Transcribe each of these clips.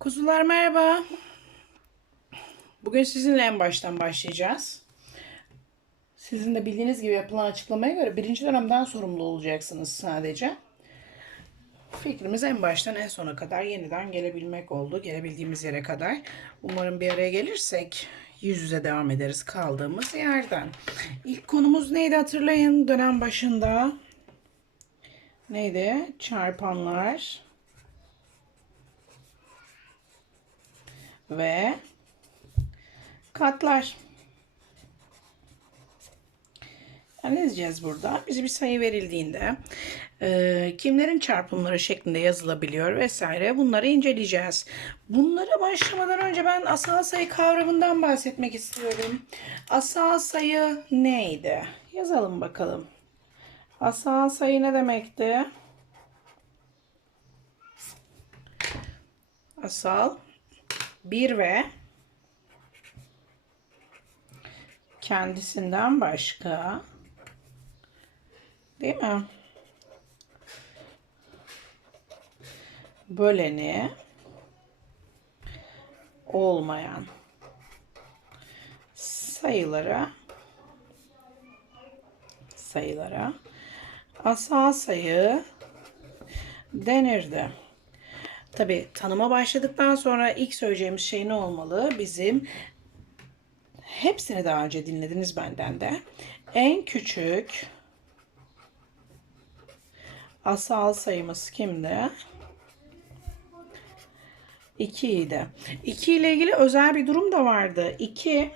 Kuzular merhaba. Bugün sizinle en baştan başlayacağız. Sizin de bildiğiniz gibi yapılan açıklamaya göre birinci dönemden sorumlu olacaksınız sadece. Fikrimiz en baştan en sona kadar yeniden gelebilmek oldu. Gelebildiğimiz yere kadar. Umarım bir araya gelirsek yüz yüze devam ederiz kaldığımız yerden. İlk konumuz neydi hatırlayın dönem başında. Neydi? Çarpanlar. Ve katlar. Yani ne diyeceğiz burada? Bize bir sayı verildiğinde e, kimlerin çarpımları şeklinde yazılabiliyor vesaire bunları inceleyeceğiz. Bunlara başlamadan önce ben asal sayı kavramından bahsetmek istiyorum. Asal sayı neydi? Yazalım bakalım. Asal sayı ne demekti? Asal bir ve kendisinden başka değil mi? Böleni olmayan sayılara sayılara asal sayı denirdi. Tabi tanıma başladıktan sonra ilk söyleyeceğimiz şey ne olmalı? Bizim hepsini daha önce dinlediniz benden de. En küçük asal sayımız kimdi? 2 idi. 2 ile ilgili özel bir durum da vardı. 2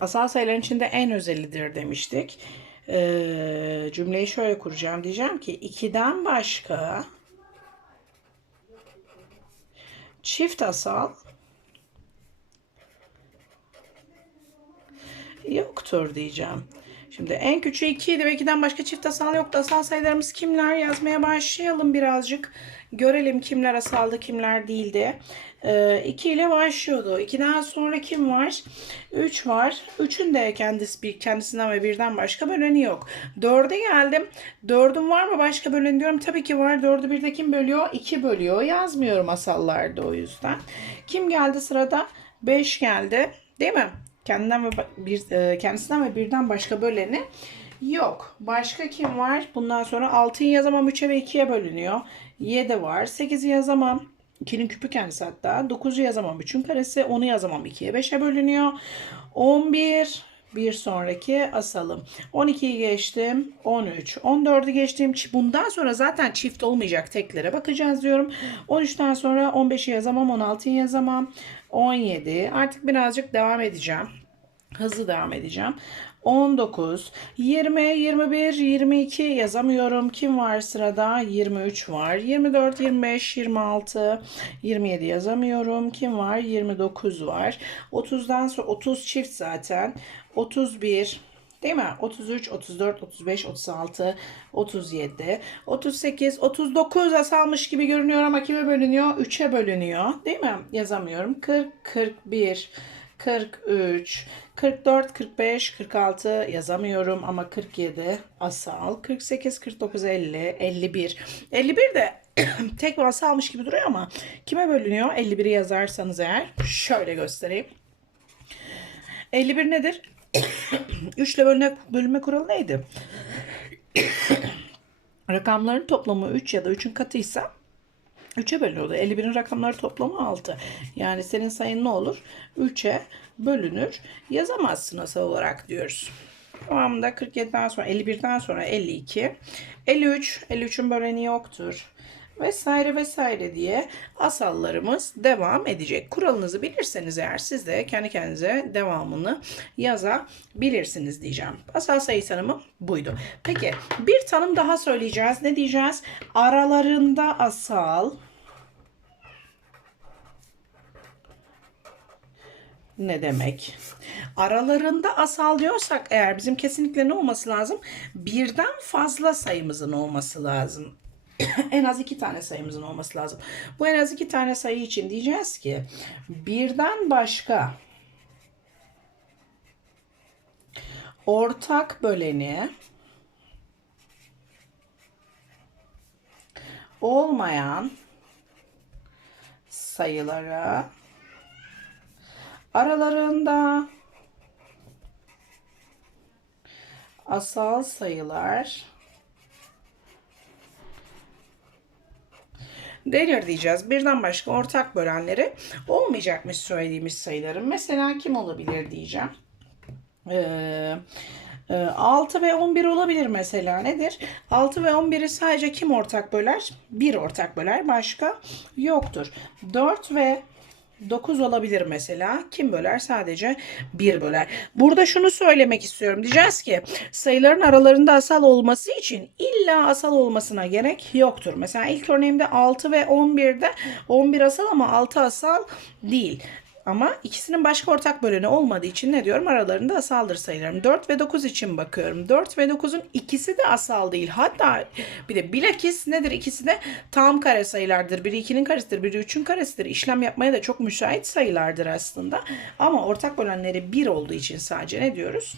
asal sayıların içinde en özelidir demiştik. Ee, cümleyi şöyle kuracağım. Diyeceğim ki 2'den başka çift asal yoktur diyeceğim. Şimdi en küçüğü 2 idi ve 2'den başka çift asal yoktu. Asal sayılarımız kimler? Yazmaya başlayalım birazcık. Görelim kimler asaldı kimler değildi. Ee, 2 ile başlıyordu. 2'den sonra kim var? 3 var. 3'ün de kendisi bir kendisinden ve birden başka böleni yok. 4'e geldim. 4'ün var mı başka böleni diyorum. Tabii ki var. 4'ü bir de kim bölüyor? 2 bölüyor. Yazmıyorum asallarda o yüzden. Kim geldi sırada? 5 geldi. Değil mi? Kendinden ve bir, e, kendisinden ve birden başka böleni yok. Başka kim var? Bundan sonra 6'yı yazamam 3'e ve 2'ye bölünüyor. 7 var. 8'i yazamam. 2'nin küpü kendisi hatta. 9'u yazamam 3'ün karesi. 10'u yazamam 2'ye 5'e bölünüyor. 11 bir sonraki asalım. 12'yi geçtim. 13. 14'ü geçtim. Bundan sonra zaten çift olmayacak teklere bakacağız diyorum. 13'ten sonra 15'i yazamam. 16'yı yazamam. 17. Artık birazcık devam edeceğim. Hızlı devam edeceğim. 19, 20, 21, 22 yazamıyorum. Kim var sırada? 23 var. 24, 25, 26, 27 yazamıyorum. Kim var? 29 var. 30'dan sonra 30 çift zaten. 31, Değil mi? 33, 34, 35, 36, 37, 38, 39 asalmış gibi görünüyor ama kime bölünüyor? 3'e bölünüyor. Değil mi? Yazamıyorum. 40, 41, 43, 44, 45, 46 yazamıyorum ama 47 asal. 48, 49, 50, 51. 51 de tek bir asalmış gibi duruyor ama kime bölünüyor? 51'i yazarsanız eğer şöyle göstereyim. 51 nedir? 3 ile bölüne, bölünme kuralı neydi? Rakamların toplamı 3 ya da 3'ün katıysa 3'e bölünüyordu. 51'in rakamları toplamı 6. Yani senin sayın ne olur? 3'e bölünür. Yazamazsın asal olarak diyoruz. Devamında 47'den sonra 51'den sonra 52. 53. 53'ün böleni yoktur vesaire vesaire diye asallarımız devam edecek. Kuralınızı bilirseniz eğer siz de kendi kendinize devamını yazabilirsiniz diyeceğim. Asal sayı tanımı buydu. Peki bir tanım daha söyleyeceğiz. Ne diyeceğiz? Aralarında asal ne demek? Aralarında asal diyorsak eğer bizim kesinlikle ne olması lazım? Birden fazla sayımızın olması lazım. en az iki tane sayımızın olması lazım. Bu en az iki tane sayı için diyeceğiz ki birden başka ortak böleni olmayan sayılara aralarında asal sayılar denir diyeceğiz. Birden başka ortak bölenleri olmayacakmış söylediğimiz sayıların. Mesela kim olabilir diyeceğim. Ee, 6 ve 11 olabilir mesela. Nedir? 6 ve 11'i sadece kim ortak böler? 1 ortak böler. Başka yoktur. 4 ve 9 olabilir mesela. Kim böler? Sadece 1 böler. Burada şunu söylemek istiyorum. Diyeceğiz ki sayıların aralarında asal olması için illa asal olmasına gerek yoktur. Mesela ilk örneğimde 6 ve 11'de 11 asal ama 6 asal değil. Ama ikisinin başka ortak böleni olmadığı için ne diyorum? Aralarında asaldır sayılarım. 4 ve 9 için bakıyorum. 4 ve 9'un ikisi de asal değil. Hatta bir de bilakis nedir? İkisi de tam kare sayılardır. Biri 2'nin karesidir, biri 3'ün karesidir. İşlem yapmaya da çok müsait sayılardır aslında. Ama ortak bölenleri 1 olduğu için sadece ne diyoruz?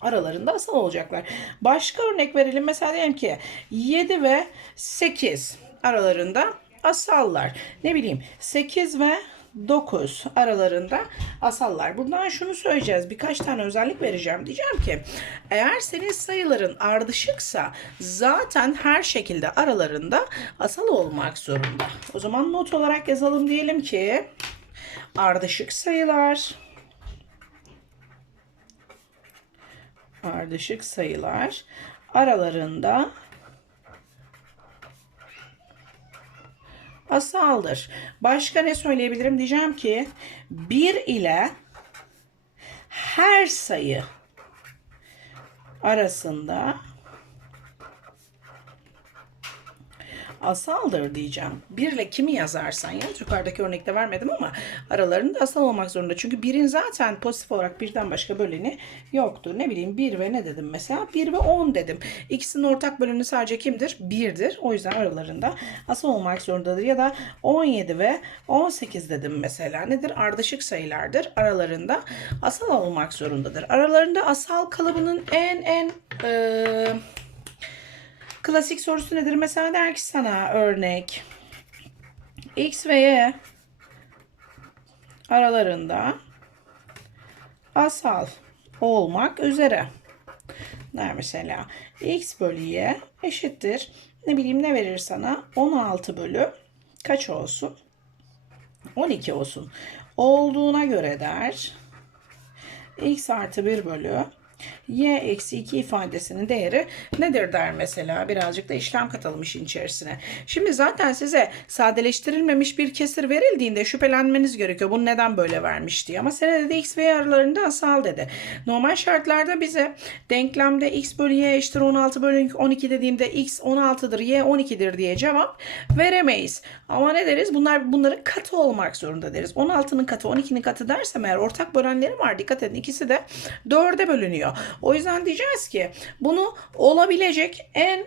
aralarında asal olacaklar. Başka örnek verelim. Mesela diyelim ki 7 ve 8 aralarında asallar. Ne bileyim 8 ve 9 aralarında asallar. Buradan şunu söyleyeceğiz. Birkaç tane özellik vereceğim. Diyeceğim ki eğer senin sayıların ardışıksa zaten her şekilde aralarında asal olmak zorunda. O zaman not olarak yazalım diyelim ki ardışık sayılar ardışık sayılar aralarında asaldır. Başka ne söyleyebilirim? Diyeceğim ki 1 ile her sayı arasında asaldır diyeceğim. Bir ile kimi yazarsan ya yukarıdaki örnekte vermedim ama aralarında asal olmak zorunda. Çünkü birin zaten pozitif olarak birden başka böleni yoktur. Ne bileyim 1 ve ne dedim mesela? 1 ve 10 dedim. İkisinin ortak böleni sadece kimdir? 1'dir. O yüzden aralarında asal olmak zorundadır. Ya da 17 ve 18 dedim mesela. Nedir? Ardışık sayılardır. Aralarında asal olmak zorundadır. Aralarında asal kalıbının en en e, Klasik sorusu nedir? Mesela der ki sana örnek X ve Y aralarında asal olmak üzere. Der mesela X bölü Y eşittir. Ne bileyim ne verir sana? 16 bölü kaç olsun? 12 olsun. Olduğuna göre der. X artı 1 bölü y eksi 2 ifadesinin değeri nedir der mesela. Birazcık da işlem katalım işin içerisine. Şimdi zaten size sadeleştirilmemiş bir kesir verildiğinde şüphelenmeniz gerekiyor. Bunu neden böyle vermiş diye. Ama senede de x ve y aralarında asal dedi. Normal şartlarda bize denklemde x bölü y eşittir 16 bölü 12 dediğimde x 16'dır y 12'dir diye cevap veremeyiz. Ama ne deriz? Bunlar bunların katı olmak zorunda deriz. 16'nın katı 12'nin katı dersem eğer ortak bölenleri var. Dikkat edin ikisi de 4'e bölünüyor. O yüzden diyeceğiz ki bunu olabilecek en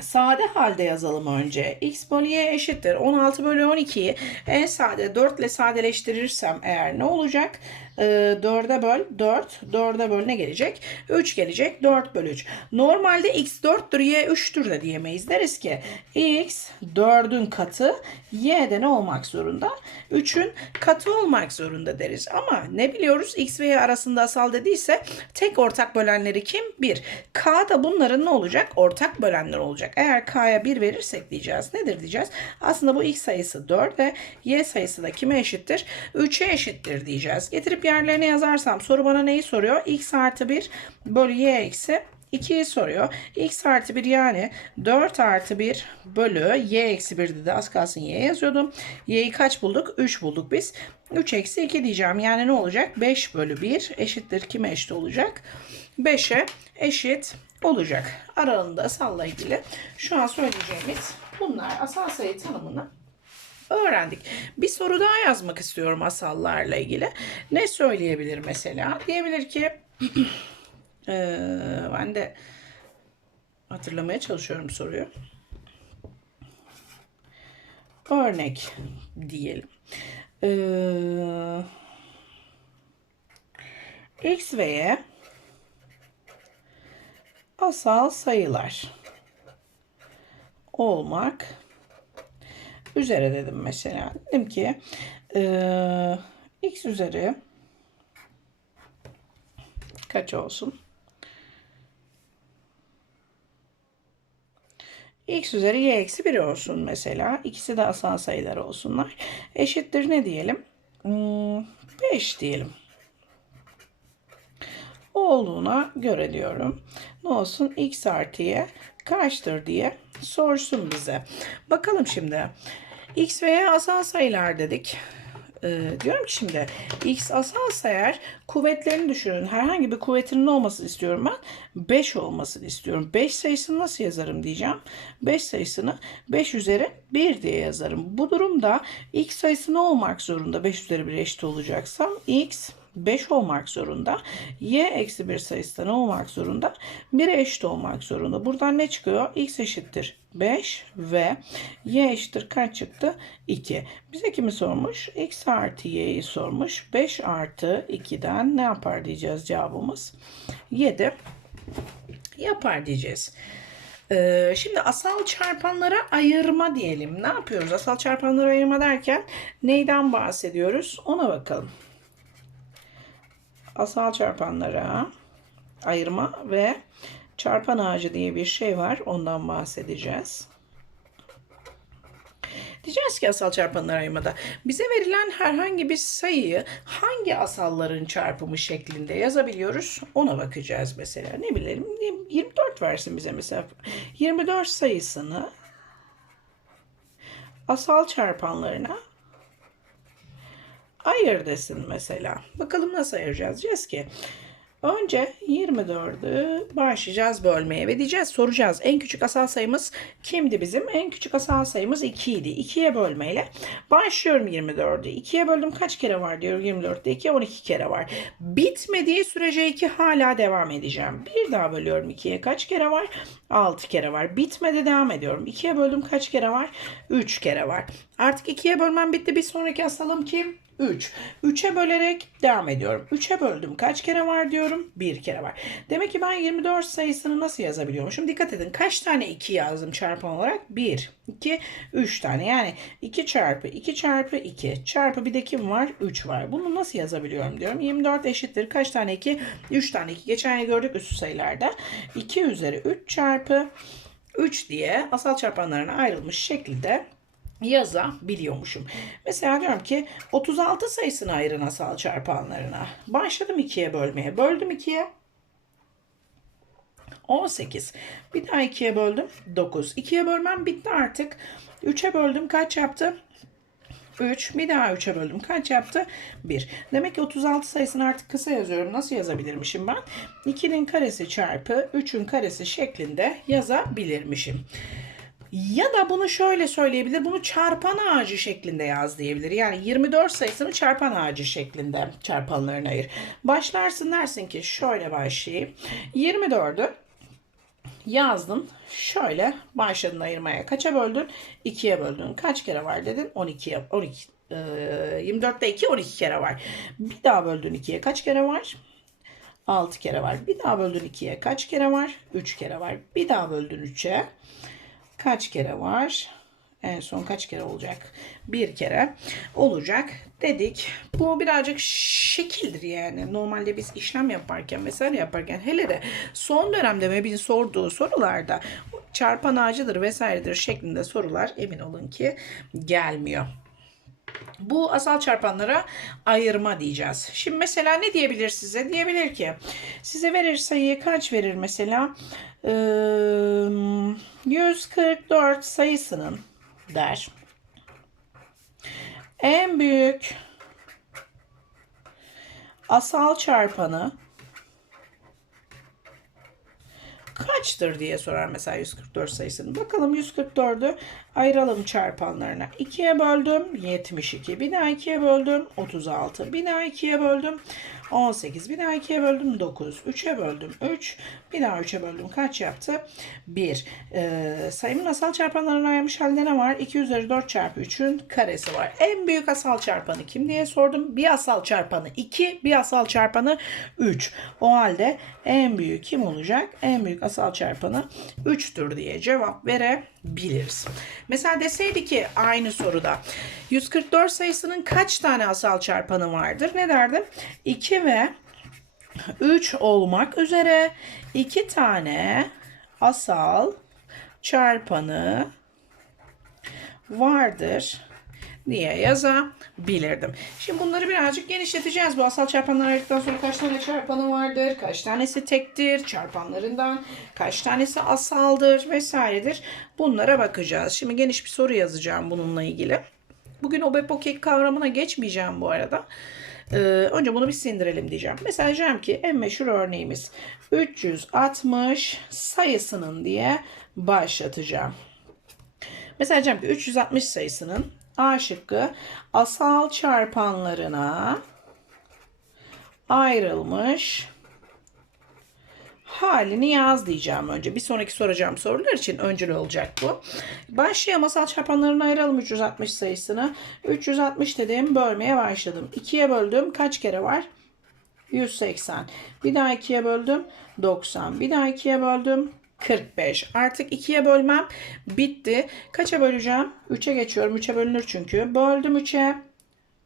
sade halde yazalım önce. x bölü y eşittir. 16 bölü 12'yi en sade 4 ile sadeleştirirsem eğer ne olacak? E, 4'e böl 4. 4'e böl ne gelecek? 3 gelecek. 4 bölü 3. Normalde x 4'tür y 3'tür de diyemeyiz. Deriz ki x 4'ün katı y de ne olmak zorunda? 3'ün katı olmak zorunda deriz. Ama ne biliyoruz? x ve y arasında asal dediyse tek ortak bölenleri kim? 1. k da bunların ne olacak? Ortak bölenler olacak. Eğer k'ya 1 verirsek diyeceğiz. Nedir diyeceğiz? Aslında bu x sayısı 4 ve y sayısı da kime eşittir? 3'e eşittir diyeceğiz. Getirip yerlerine yazarsam soru bana neyi soruyor? x artı 1 bölü y eksi 2'yi soruyor. x artı 1 yani 4 artı 1 bölü y eksi 1 dedi. Az kalsın y yazıyordum. y'yi kaç bulduk? 3 bulduk biz. 3 eksi 2 diyeceğim. Yani ne olacak? 5 bölü 1 eşittir. Kime eşit olacak? 5'e eşit olacak. Aralığında asalla ilgili şu an söyleyeceğimiz bunlar asal sayı tanımını öğrendik. Bir soru daha yazmak istiyorum asallarla ilgili. Ne söyleyebilir mesela? Diyebilir ki ee, ben de hatırlamaya çalışıyorum soruyu. Örnek diyelim. Ee, X ve Y asal sayılar olmak üzeri dedim mesela. Dedim ki eee, x üzeri kaç olsun? x üzeri y eksi 1 olsun mesela. İkisi de asal sayılar olsunlar. Eşittir ne diyelim? Hmm, 5 diyelim. Olduğuna göre diyorum. Ne olsun? x artı y kaçtır diye sorsun bize. Bakalım şimdi. X ve y asal sayılar dedik. Ee, diyorum ki şimdi x asalsa eğer kuvvetlerini düşünün. Herhangi bir kuvvetinin olmasını istiyorum ben. 5 olmasını istiyorum. 5 sayısını nasıl yazarım diyeceğim. 5 sayısını 5 üzeri 1 diye yazarım. Bu durumda x sayısı ne olmak zorunda? 5 üzeri 1 eşit olacaksam x 5 olmak zorunda. Y eksi 1 sayısı da ne olmak zorunda? 1'e eşit olmak zorunda. Buradan ne çıkıyor? X eşittir 5 ve Y eşittir kaç çıktı? 2. Bize kimi sormuş? X artı Y'yi sormuş. 5 artı 2'den ne yapar diyeceğiz cevabımız? 7 yapar diyeceğiz. Ee, şimdi asal çarpanlara ayırma diyelim. Ne yapıyoruz? Asal çarpanlara ayırma derken neyden bahsediyoruz? Ona bakalım asal çarpanlara ayırma ve çarpan ağacı diye bir şey var. Ondan bahsedeceğiz. Diyeceğiz ki asal çarpanlar ayırmada bize verilen herhangi bir sayıyı hangi asalların çarpımı şeklinde yazabiliyoruz ona bakacağız mesela. Ne bilelim 24 versin bize mesela. 24 sayısını asal çarpanlarına ayır desin mesela. Bakalım nasıl ayıracağız? Ki önce 24'ü başlayacağız bölmeye ve diyeceğiz soracağız. En küçük asal sayımız kimdi bizim? En küçük asal sayımız 2 idi. 2'ye bölmeyle başlıyorum 24'ü. 2'ye böldüm kaç kere var diyor 24'te 2 12 kere var. Bitmediği sürece 2 hala devam edeceğim. Bir daha bölüyorum 2'ye kaç kere var? 6 kere var. Bitmedi devam ediyorum. 2'ye böldüm kaç kere var? 3 kere var. Artık 2'ye bölmem bitti. Bir sonraki asalım kim? 3. 3'e bölerek devam ediyorum. 3'e böldüm. Kaç kere var diyorum? 1 kere var. Demek ki ben 24 sayısını nasıl yazabiliyormuşum? Dikkat edin. Kaç tane 2 yazdım çarpan olarak? 1, 2, 3 tane. Yani 2 çarpı 2 çarpı 2 çarpı bir de kim var? 3 var. Bunu nasıl yazabiliyorum diyorum. 24 eşittir. Kaç tane 2? 3 tane 2. Geçen yıl gördük üstü sayılarda. 2 üzeri 3 çarpı 3 diye asal çarpanlarına ayrılmış şekilde yazabiliyormuşum. Mesela diyorum ki 36 sayısını ayırın asal çarpanlarına. Başladım 2'ye bölmeye. Böldüm 2'ye. 18. Bir daha 2'ye böldüm. 9. 2'ye bölmem bitti artık. 3'e böldüm. Kaç yaptı? 3. Bir daha 3'e böldüm. Kaç yaptı? 1. Demek ki 36 sayısını artık kısa yazıyorum. Nasıl yazabilirmişim ben? 2'nin karesi çarpı 3'ün karesi şeklinde yazabilirmişim. Ya da bunu şöyle söyleyebilir. Bunu çarpan ağacı şeklinde yaz diyebilir. Yani 24 sayısını çarpan ağacı şeklinde çarpanlarına ayır. Başlarsın dersin ki şöyle başlayayım. 24'ü yazdın. Şöyle başladın ayırmaya. Kaça böldün? 2'ye böldün. Kaç kere var dedin? 12'ye 12 e, 24'te 2 12 kere var. Bir daha böldün 2'ye kaç kere var? 6 kere var. Bir daha böldün 2'ye kaç kere var? 3 kere var. Bir daha böldün 3'e kaç kere var? En son kaç kere olacak? Bir kere olacak dedik. Bu birazcık şekildir yani. Normalde biz işlem yaparken vesaire yaparken hele de son dönemde MEB'in sorduğu sorularda çarpan ağacıdır vesairedir şeklinde sorular emin olun ki gelmiyor. Bu asal çarpanlara ayırma diyeceğiz. Şimdi mesela ne diyebilir size? Diyebilir ki size verir sayıyı kaç verir mesela? Ee, 144 sayısının der. En büyük asal çarpanı kaçtır diye sorar mesela 144 sayısını. Bakalım 144'ü ayıralım çarpanlarına. 2'ye böldüm 72. Bir daha 2'ye böldüm 36. Bir daha 2'ye böldüm 18. Bir daha 2'ye böldüm 9. 3'e böldüm 3. Bir daha 3'e böldüm kaç yaptı? 1. Ee, sayımın asal çarpanlarına ayırmış halde ne var? 2 üzeri 4 çarpı 3'ün karesi var. En büyük asal çarpanı kim diye sordum. Bir asal çarpanı 2. Bir asal çarpanı 3. O halde en büyük kim olacak? En büyük asal çarpanı 3'tür diye cevap verebiliriz. Mesela deseydi ki aynı soruda 144 sayısının kaç tane asal çarpanı vardır? Ne derdim? 2 ve 3 olmak üzere 2 tane asal çarpanı vardır diye yazabilirdim. Şimdi bunları birazcık genişleteceğiz. Bu asal çarpanları ayırdıktan sonra kaç tane çarpanı vardır? Kaç tanesi tektir? Çarpanlarından kaç tanesi asaldır? Vesairedir. Bunlara bakacağız. Şimdi geniş bir soru yazacağım bununla ilgili. Bugün obepokek kavramına geçmeyeceğim bu arada. Ee, önce bunu bir sindirelim diyeceğim. Mesela diyeceğim ki en meşhur örneğimiz 360 sayısının diye başlatacağım. Mesela diyeceğim ki 360 sayısının A şıkkı asal çarpanlarına ayrılmış halini yaz diyeceğim önce. Bir sonraki soracağım sorular için öncül olacak bu. Başlayalım asal çarpanlarına ayıralım 360 sayısını. 360 dedim bölmeye başladım. 2'ye böldüm kaç kere var? 180. Bir daha 2'ye böldüm 90. Bir daha 2'ye böldüm 45. Artık 2'ye bölmem bitti. Kaça böleceğim? 3'e geçiyorum. 3'e bölünür çünkü. Böldüm 3'e.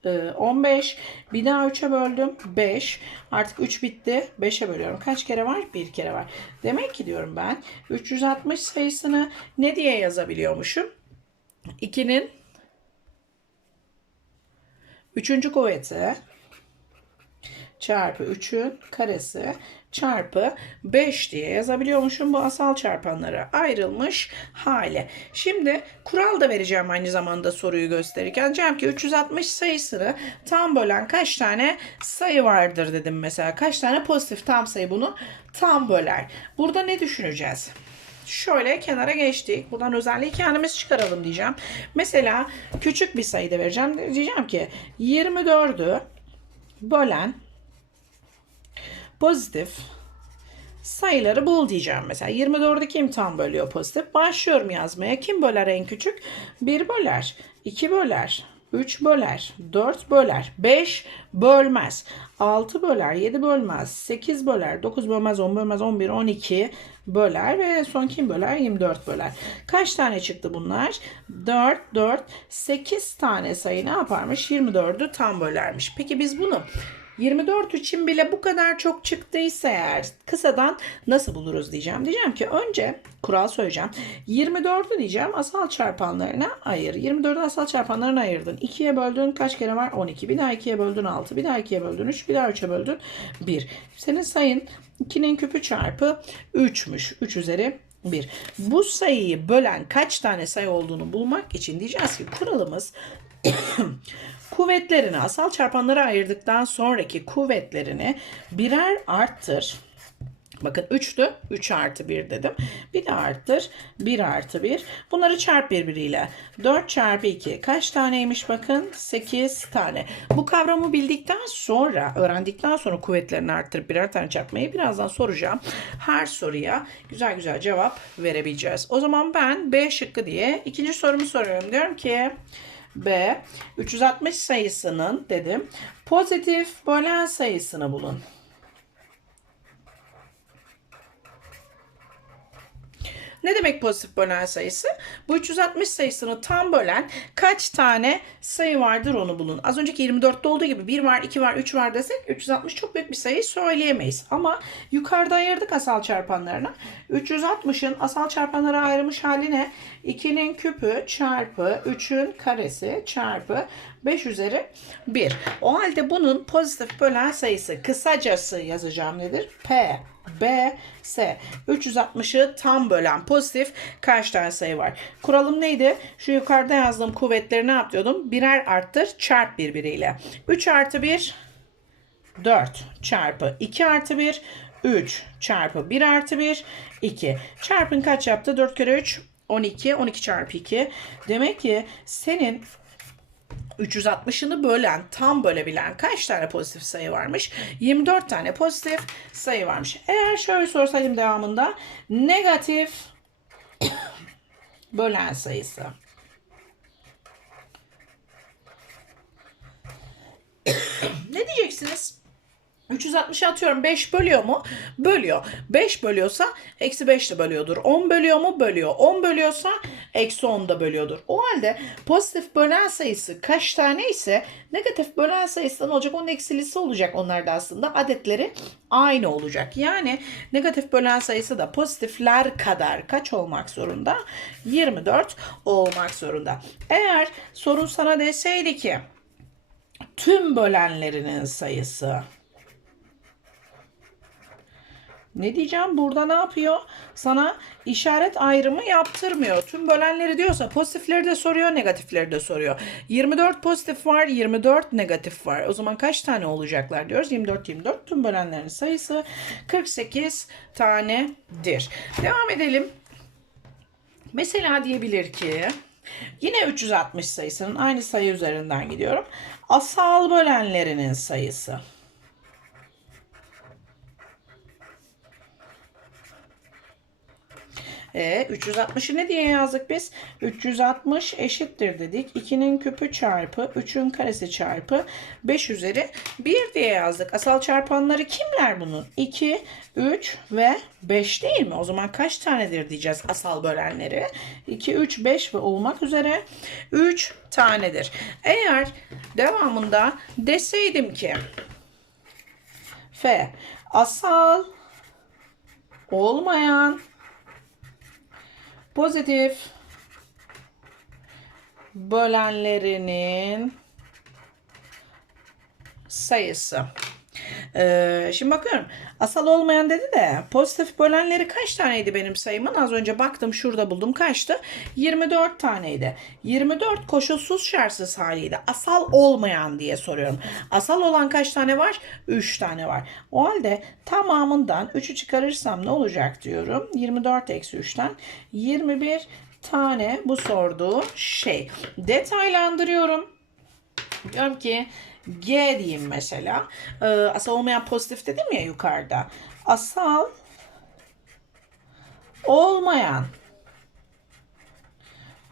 15. Bir daha 3'e böldüm. 5. Artık 3 bitti. 5'e bölüyorum. Kaç kere var? 1 kere var. Demek ki diyorum ben 360 sayısını ne diye yazabiliyormuşum? 2'nin 3. kuvveti çarpı 3'ün karesi çarpı 5 diye yazabiliyormuşum bu asal çarpanlara ayrılmış hale. Şimdi kural da vereceğim aynı zamanda soruyu gösterirken. Diyeceğim ki 360 sayısını tam bölen kaç tane sayı vardır dedim mesela. Kaç tane pozitif tam sayı bunu tam böler. Burada ne düşüneceğiz? Şöyle kenara geçtik. Buradan özelliği kendimiz çıkaralım diyeceğim. Mesela küçük bir sayı da vereceğim. Diyeceğim ki 24'ü bölen pozitif sayıları bul diyeceğim. Mesela 24'ü kim tam bölüyor pozitif? Başlıyorum yazmaya. Kim böler en küçük? 1 böler, 2 böler, 3 böler, 4 böler, 5 bölmez, 6 böler, 7 bölmez, 8 böler, 9 bölmez, 10 bölmez, 11, 12 böler ve son kim böler? 24 böler. Kaç tane çıktı bunlar? 4, 4, 8 tane sayı ne yaparmış? 24'ü tam bölermiş. Peki biz bunu 24 için bile bu kadar çok çıktıysa eğer kısadan nasıl buluruz diyeceğim. Diyeceğim ki önce kural söyleyeceğim. 24'ü diyeceğim asal çarpanlarına ayır. 24'ü asal çarpanlarına ayırdın. 2'ye böldün kaç kere var? 12. Bir daha 2'ye böldün 6. Bir daha 2'ye böldün 3. Bir daha 3'e böldün 1. Senin sayın 2'nin küpü çarpı 3'müş. 3 üzeri 1. Bu sayıyı bölen kaç tane sayı olduğunu bulmak için diyeceğiz ki kuralımız kuvvetlerini asal çarpanlara ayırdıktan sonraki kuvvetlerini birer arttır. Bakın 3'tü. 3 artı 1 dedim. Bir de arttır. 1 artı 1. Bunları çarp birbiriyle. 4 çarpı 2. Kaç taneymiş bakın? 8 tane. Bu kavramı bildikten sonra, öğrendikten sonra kuvvetlerini arttırıp birer tane çarpmayı birazdan soracağım. Her soruya güzel güzel cevap verebileceğiz. O zaman ben B şıkkı diye ikinci sorumu soruyorum. Diyorum ki B 360 sayısının dedim pozitif bölen sayısını bulun. Ne demek pozitif bölen sayısı? Bu 360 sayısını tam bölen kaç tane sayı vardır onu bulun. Az önceki 24'te olduğu gibi 1 var, 2 var, 3 var desek 360 çok büyük bir sayı söyleyemeyiz. Ama yukarıda ayırdık asal çarpanlarına. 360'ın asal çarpanlara ayrılmış haline 2'nin küpü çarpı 3'ün karesi çarpı 5 üzeri 1. O halde bunun pozitif bölen sayısı kısacası yazacağım nedir? P B, S. 360'ı tam bölen pozitif kaç tane sayı var? Kuralım neydi? Şu yukarıda yazdığım kuvvetleri ne yapıyordum? Birer arttır çarp birbiriyle. 3 artı 1 4 çarpı 2 artı 1 3 çarpı 1 artı 1 2. Çarpın kaç yaptı? 4 kere 3 12. 12 çarpı 2. Demek ki senin 360'ını bölen, tam bölebilen kaç tane pozitif sayı varmış? 24 tane pozitif sayı varmış. Eğer şöyle sorsaydım devamında negatif bölen sayısı. ne diyeceksiniz? 360'ı atıyorum 5 bölüyor mu? Bölüyor. 5 bölüyorsa eksi 5 de bölüyordur. 10 bölüyor mu? Bölüyor. 10 bölüyorsa eksi 10 da bölüyordur. O halde pozitif bölen sayısı kaç tane ise negatif bölen sayısından olacak onun eksilisi olacak onlarda aslında adetleri aynı olacak. Yani negatif bölen sayısı da pozitifler kadar kaç olmak zorunda? 24 olmak zorunda. Eğer sorun sana deseydi ki tüm bölenlerinin sayısı ne diyeceğim? Burada ne yapıyor? Sana işaret ayrımı yaptırmıyor. Tüm bölenleri diyorsa pozitifleri de soruyor, negatifleri de soruyor. 24 pozitif var, 24 negatif var. O zaman kaç tane olacaklar diyoruz? 24, 24. Tüm bölenlerin sayısı 48 tanedir. Devam edelim. Mesela diyebilir ki yine 360 sayısının aynı sayı üzerinden gidiyorum. Asal bölenlerinin sayısı. E, 360'ı ne diye yazdık biz? 360 eşittir dedik. 2'nin küpü çarpı 3'ün karesi çarpı 5 üzeri 1 diye yazdık. Asal çarpanları kimler bunun? 2, 3 ve 5 değil mi? O zaman kaç tanedir diyeceğiz asal bölenleri? 2, 3, 5 ve olmak üzere 3 tanedir. Eğer devamında deseydim ki F asal olmayan pozitif bölenlerinin sayısı. Ee, şimdi bakıyorum. Asal olmayan dedi de pozitif bölenleri kaç taneydi benim sayımın? Az önce baktım şurada buldum. Kaçtı? 24 taneydi. 24 koşulsuz şartsız haliydi. Asal olmayan diye soruyorum. Asal olan kaç tane var? 3 tane var. O halde tamamından 3'ü çıkarırsam ne olacak diyorum. 24 eksi 3'ten 21 tane bu sorduğu şey. Detaylandırıyorum. Diyorum ki G diyeyim mesela. Ee, asal olmayan pozitif dedim ya yukarıda. Asal olmayan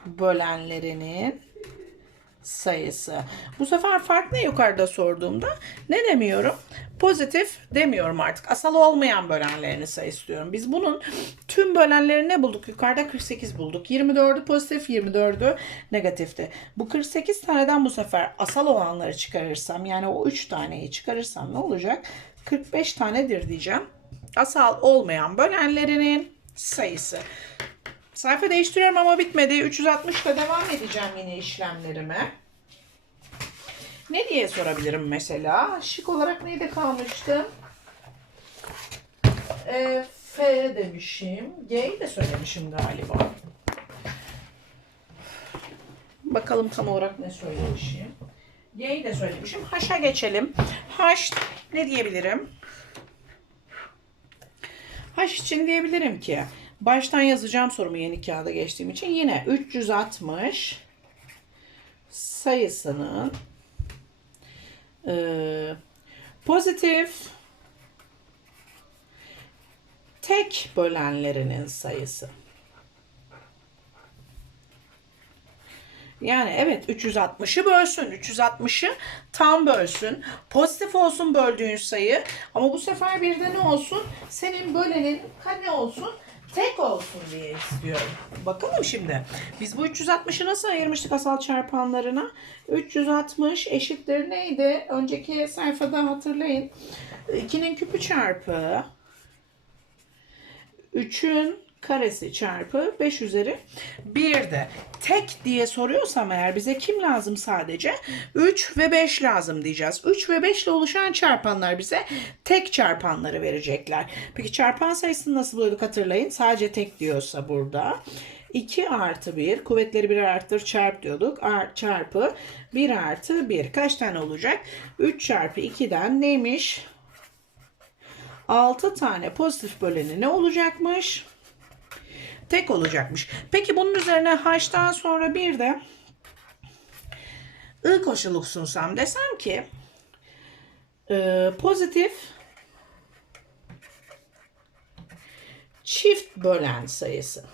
bölenlerinin sayısı. Bu sefer fark ne yukarıda sorduğumda? Ne demiyorum? Pozitif demiyorum artık. Asal olmayan bölenlerinin sayısı diyorum. Biz bunun tüm bölenlerini ne bulduk? Yukarıda 48 bulduk. 24'ü pozitif, 24'ü negatifti. Bu 48 taneden bu sefer asal olanları çıkarırsam yani o 3 taneyi çıkarırsam ne olacak? 45 tanedir diyeceğim. Asal olmayan bölenlerinin sayısı. Sayfa değiştiriyorum ama bitmedi. 360 ile devam edeceğim yine işlemlerime. Ne diye sorabilirim mesela? Şık olarak neyde kalmıştım? E, F demişim. G'yi de söylemişim galiba. Bakalım tam olarak ne söylemişim. G'yi de söylemişim. H'a geçelim. H ne diyebilirim? H için diyebilirim ki baştan yazacağım sorumu yeni kağıda geçtiğim için yine 360 sayısının e, pozitif tek bölenlerinin sayısı. Yani evet 360'ı bölsün. 360'ı tam bölsün. Pozitif olsun böldüğün sayı. Ama bu sefer bir de ne olsun? Senin bölenin ne olsun? Tek olsun diye istiyorum. Bakalım şimdi. Biz bu 360'ı nasıl ayırmıştık asal çarpanlarına? 360 eşittir neydi? Önceki sayfada hatırlayın. 2'nin küpü çarpı 3'ün karesi çarpı 5 üzeri 1 de tek diye soruyorsam eğer bize kim lazım sadece? 3 ve 5 lazım diyeceğiz. 3 ve 5 ile oluşan çarpanlar bize tek çarpanları verecekler. Peki çarpan sayısını nasıl buluyorduk hatırlayın. Sadece tek diyorsa burada. 2 artı 1 kuvvetleri birer arttır çarp diyorduk. Art, çarpı 1 artı 1 kaç tane olacak? 3 çarpı 2'den neymiş? 6 tane pozitif böleni ne olacakmış? Tek olacakmış. Peki bunun üzerine h'tan sonra bir de i koşulu sunsam desem ki e, pozitif çift bölen sayısı.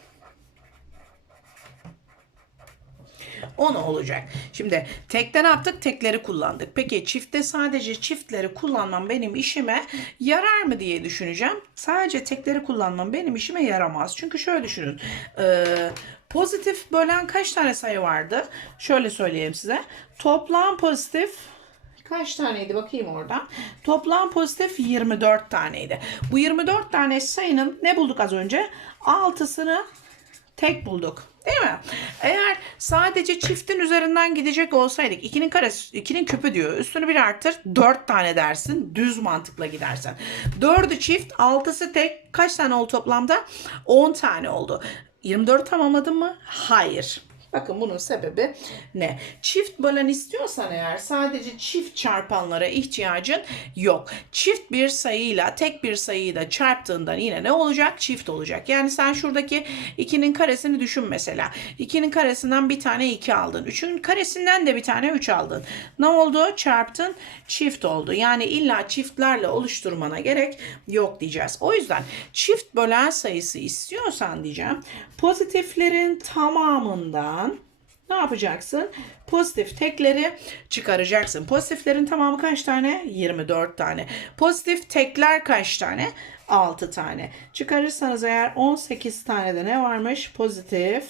10 olacak. Şimdi tekte ne yaptık? Tekleri kullandık. Peki çifte sadece çiftleri kullanmam benim işime yarar mı diye düşüneceğim. Sadece tekleri kullanmam benim işime yaramaz. Çünkü şöyle düşünün. Ee, Pozitif bölen kaç tane sayı vardı? Şöyle söyleyeyim size. Toplam pozitif kaç taneydi bakayım oradan. Toplam pozitif 24 taneydi. Bu 24 tane sayının ne bulduk az önce? 6'sını tek bulduk. Değil mi? Eğer sadece çiftin üzerinden gidecek olsaydık 2'nin karesi 2'nin küpü diyor. Üstünü bir arttır 4 tane dersin. Düz mantıkla gidersen. 4'ü çift 6'sı tek kaç tane oldu toplamda? 10 tane oldu. 24 tamamladın mı? Hayır. Bakın bunun sebebi ne? Çift bölen istiyorsan eğer sadece çift çarpanlara ihtiyacın yok. Çift bir sayıyla tek bir sayıyı da çarptığında yine ne olacak? Çift olacak. Yani sen şuradaki 2'nin karesini düşün mesela. 2'nin karesinden bir tane 2 aldın. 3'ün karesinden de bir tane 3 aldın. Ne oldu? Çarptın çift oldu. Yani illa çiftlerle oluşturmana gerek yok diyeceğiz. O yüzden çift bölen sayısı istiyorsan diyeceğim. Pozitiflerin tamamından ne yapacaksın? Pozitif tekleri çıkaracaksın. Pozitiflerin tamamı kaç tane? 24 tane. Pozitif tekler kaç tane? 6 tane. Çıkarırsanız eğer 18 tane de ne varmış? Pozitif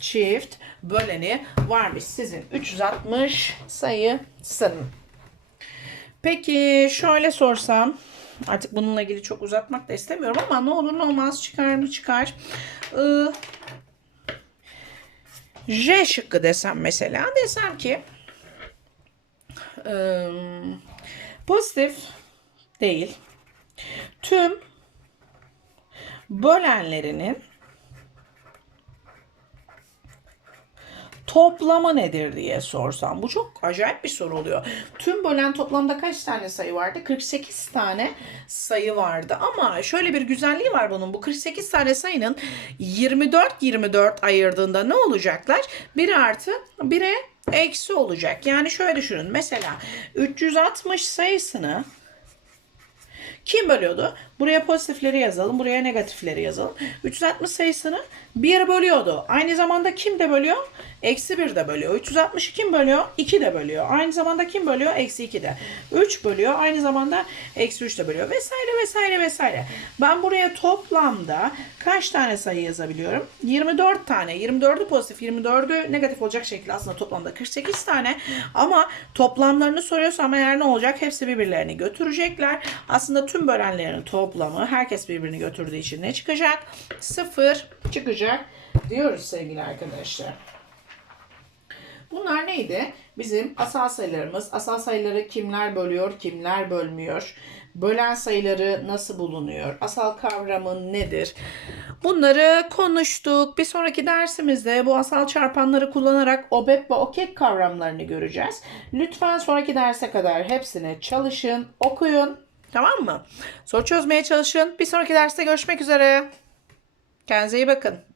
çift böleni varmış. Sizin 360 sayısının. Peki şöyle sorsam artık bununla ilgili çok uzatmak da istemiyorum ama ne olur ne olmaz çıkar mı çıkar. Ee, J şıkkı desem mesela desem ki e, pozitif değil. Tüm bölenlerinin toplamı nedir diye sorsam. Bu çok acayip bir soru oluyor. Tüm bölen toplamda kaç tane sayı vardı? 48 tane sayı vardı. Ama şöyle bir güzelliği var bunun. Bu 48 tane sayının 24-24 ayırdığında ne olacaklar? 1 artı 1'e eksi olacak. Yani şöyle düşünün. Mesela 360 sayısını kim bölüyordu? Buraya pozitifleri yazalım, buraya negatifleri yazalım. 360 sayısını 1 bölüyordu. Aynı zamanda kim de bölüyor? Eksi 1 de bölüyor. 360'ı kim bölüyor? 2 de bölüyor. Aynı zamanda kim bölüyor? Eksi 2 de. 3 bölüyor. Aynı zamanda eksi 3 de bölüyor. Vesaire vesaire vesaire. Ben buraya toplamda kaç tane sayı yazabiliyorum? 24 tane. 24'ü pozitif, 24'ü negatif olacak şekilde aslında toplamda 48 tane. Ama toplamlarını soruyorsam eğer ne olacak? Hepsi birbirlerini götürecekler. Aslında tüm bölenlerin toplamı herkes birbirini götürdüğü için ne çıkacak? 0 çıkacak diyoruz sevgili arkadaşlar. Bunlar neydi? Bizim asal sayılarımız. Asal sayıları kimler bölüyor, kimler bölmüyor? Bölen sayıları nasıl bulunuyor? Asal kavramı nedir? Bunları konuştuk. Bir sonraki dersimizde bu asal çarpanları kullanarak OBEP ve OKEK kavramlarını göreceğiz. Lütfen sonraki derse kadar hepsini çalışın, okuyun. Tamam mı? Soru çözmeye çalışın. Bir sonraki derste görüşmek üzere. Kendinize iyi bakın.